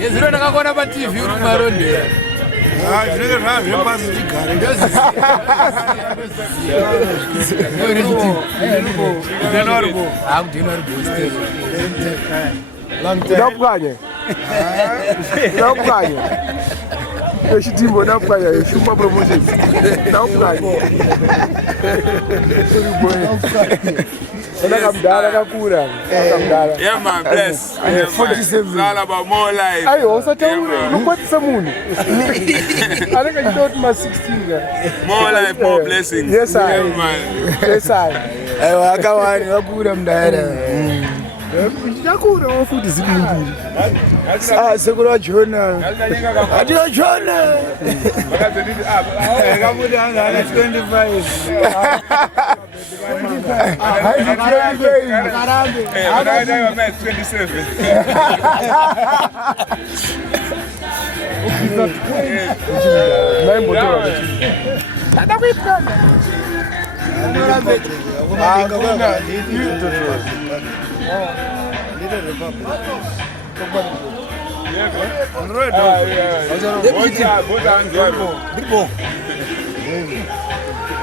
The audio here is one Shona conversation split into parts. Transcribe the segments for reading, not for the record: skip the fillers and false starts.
Yeziro ndakakona pa TV uri kumarondera. Zvinenge zvazvo pasi chigare. Ndapwanya. Echitimbo ndapwanya Shumba Promotions. Ndapwanya. Yeah, man, bless. 47. It's all about more life. Ayo, usataure, unokwatisa munhu. Anenge ndoti ma 16. More life, more blessings. Yes, I. Yeah, man. Yes, I. Ayo, akawani wakura mudara. Ndakura wafuti zibindiri. Sekuru wajona. Ati wajona. Kamuti anga ana 25. Akarambe. Akarambe 27.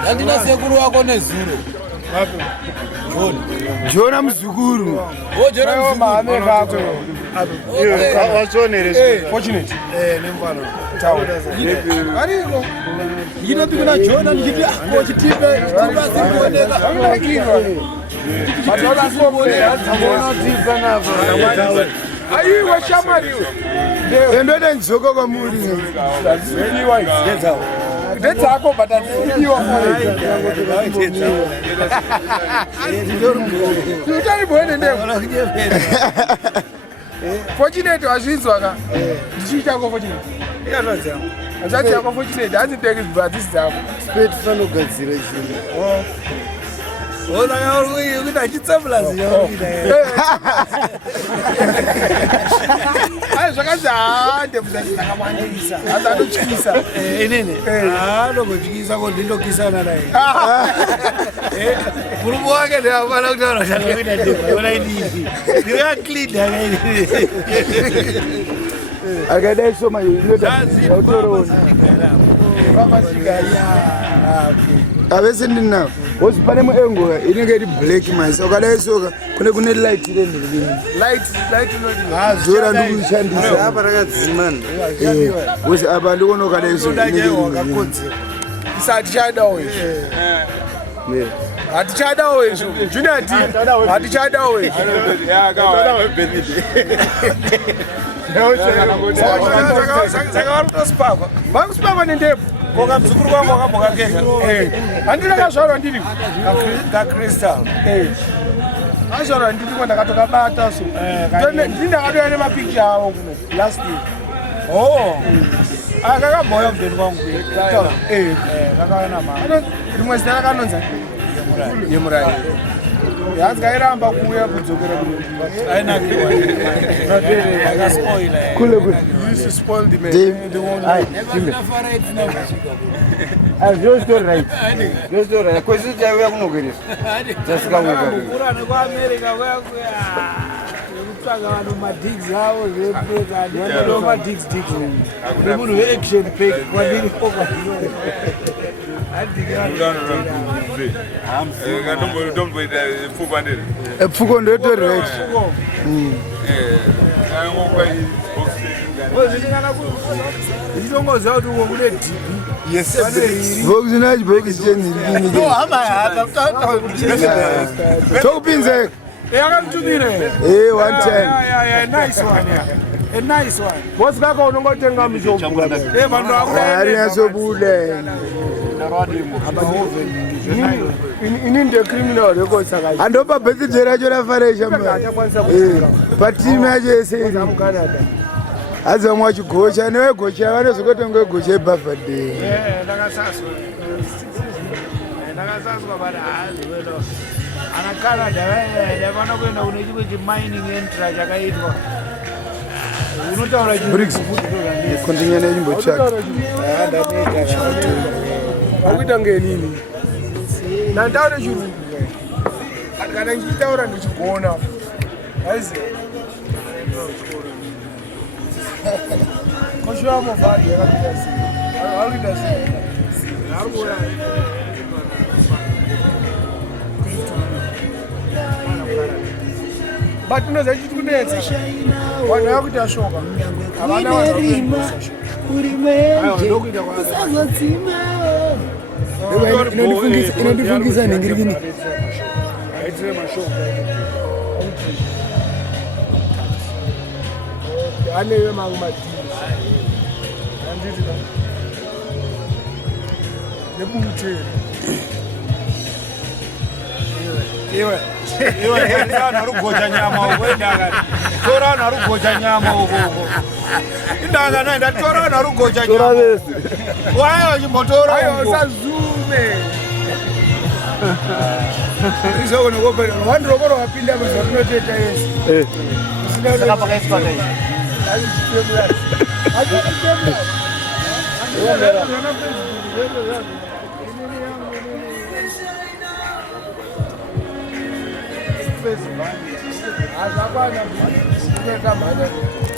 Andina sekuru wako nezuro. Jona mzukuru. Jona mzukuru. Fortunate. Nemvano. Ariko. Ndinopikana Jona nditi kochitipe tibazimboneka. Matola simboneka dzabona tipa navo. Aiwa shamariwe. Ndoda nzoko kwamuri. Iwa izedza. Ndedzako batadziwa Tutari bwene ndeko. Fortunate wazvinzwa ka. Ndichiita ko fortunate. Iyazvaza. Azati yako fortunate aziteki zibhatisi dzako. Spade fanogadzira chinhu. Ona yauri ukuita chitsabula ziyauri. Ai zvakazande kuzachitakamwanisa. Azanotyisa. Inini. Ndogotyisa ko ndindokisana naye. Murume wake ndakafana kuti anoshanda kuita ndiko. Ona inini. Ndikaklinda naye. Akadai soma inotorona. Avese ndinavo. Wozi pane muengo inenge iri black masi. Ukadai soka kune light ile ndiri. Light unoti. Zora ndikushandisa. Apa rakadzimana. Wozi apa ndikuona ukadai soka. Isatichadawo izvo. Hatichadawo izvo. Junior D. Hatichadawo izvo. Saka varikutosipakwa. Vakusipakwa nendepo. Koka mzukuru wangu wakamboka kega. Handina kazvarwa ndiri. Kakrystal. Azvarwa ndiri kwa ndakatokabata so. Ndindakatoya nemapicture avo kuno last year. Akakabhoya mudeni wangu. Kakana mama. Rimwe zina rakanonza Yemurai. Hanzi kairamba kuuya kudzokera ainakiwa. Akaspoila. kule. You used to spoil the man. Your story right. Your story right. Kwezi tyawe kunogeresa. Jasika muka. Kura nekwaAmerica kwakuya. Kutsvaga vanhu madigs avo zvepeka. Ndino madigs. Munhu veaction pack kwandiri koka. Epfuko ndotori right. Nditongoziva kuti uko kune DB. Yes. Vokuzinachi bheki cheniri. Tokupinzeka. Akamutumire. One time. Nice one. A nice one. Bosi kako unongotenga mishonga. Vanhu Ari yasobude. Ini ndio criminal records saka. Andopa birthday racho rafaresha mwana. But team yacho yese iri mu Canada. Aza mwachigocha newe gocha vanozokotonga gocha birthday. Ndakasaswa. Bada welo. Ana Canada yavana kuenda kune chimwe chimining entra chakaitwa. Unotaura Briggs. Continue nechimbo chake. Akuita ngenini? Nandaure chirungu. Kana nchitaura ndichigona. Aizi. Koshwa mobile yakapita. Alida si. Arboya. But unoza chiti kunetsa. Vanhu vakuita shoka. Havana vanhu inondifungisa nengirikini aitire mashoka anewe mangu matini anditi nebuteri iwe ndana rugoja nyama ukwenda tora na rugoja nyama uko indanga naenda tora na rugoja nyama tora bese wayo chimotora ayo sazume izoko nokopera wandrokoro wapinda basa kunoteta yesi saka pakaiswa kai ali chipemula ali chipemula As a